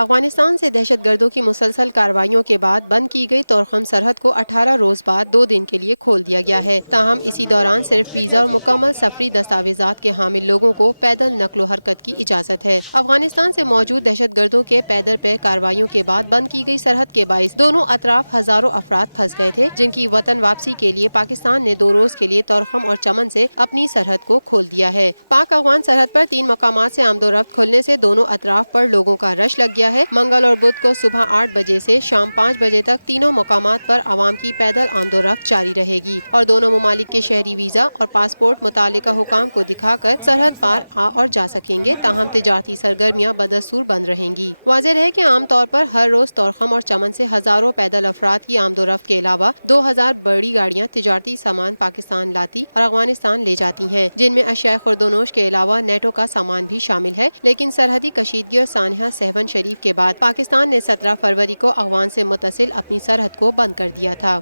अफगानिस्तान से दहशतगर्दों की मुसलसल कार्रवाइयों के बाद बंद की गई तोरखम सरहद को 18 रोज बाद 2 दिन के लिए खोल दिया गया है। ताहम इसी दौरान सिर्फ वीजा और मुकम्मल सफरी दस्तावेजात के हामिल लोगों को पैदल नकलो हरकत की इजाजत है। अफगानिस्तान से मौजूद दहशतगर्दों के पैदल पे कार्रवाइयों के बाद बंद की गई सरहद के बाईस दोनों अतराफ हजारों अफराद फंस गए थे, जिनकी वतन वापसी के लिए पाकिस्तान ने 2 रोज के लिए तोरखम और चमन से अपनी सरहद को खोल दिया है। पाक अफगान सरहद पर 3 मकामात से आमदोरफ्त खुलने से दोनों अतराफ पर लोगों का रश लग गया है। मंगल और बुध को सुबह 8 बजे से शाम 5 बजे तक तीनों मकामात पर आवाम की पैदल आमदोरफ्त जारी रहेगी और दोनों ममालिक के शहरी वीजा और पासपोर्ट मुतालिका हुकाम को दिखाकर सरहद पार आ और जा सकेंगे। ताहम तिजारती सरगर्मियाँ बदस्तूर बंद रहेंगी। वाज़ेह है कि आम तौर पर हर रोज तोरखम और चमन से हजारों पैदल अफराद की आमदोरफ्त के अलावा 2000 बड़ी गाड़ियाँ तिजारती सामान पाकिस्तान लाती और अफगानिस्तान ले जाती हैं, जिनमें अशिया खुर्दोनोश के अलावा नेटो का सामान भी शामिल है। लेकिन सरहदी कशीदगी और सानिया सहवन शरीफ के बाद पाकिस्तान ने 17 फरवरी को अफगान से मुतसिल अपनी सरहद को बंद कर दिया था।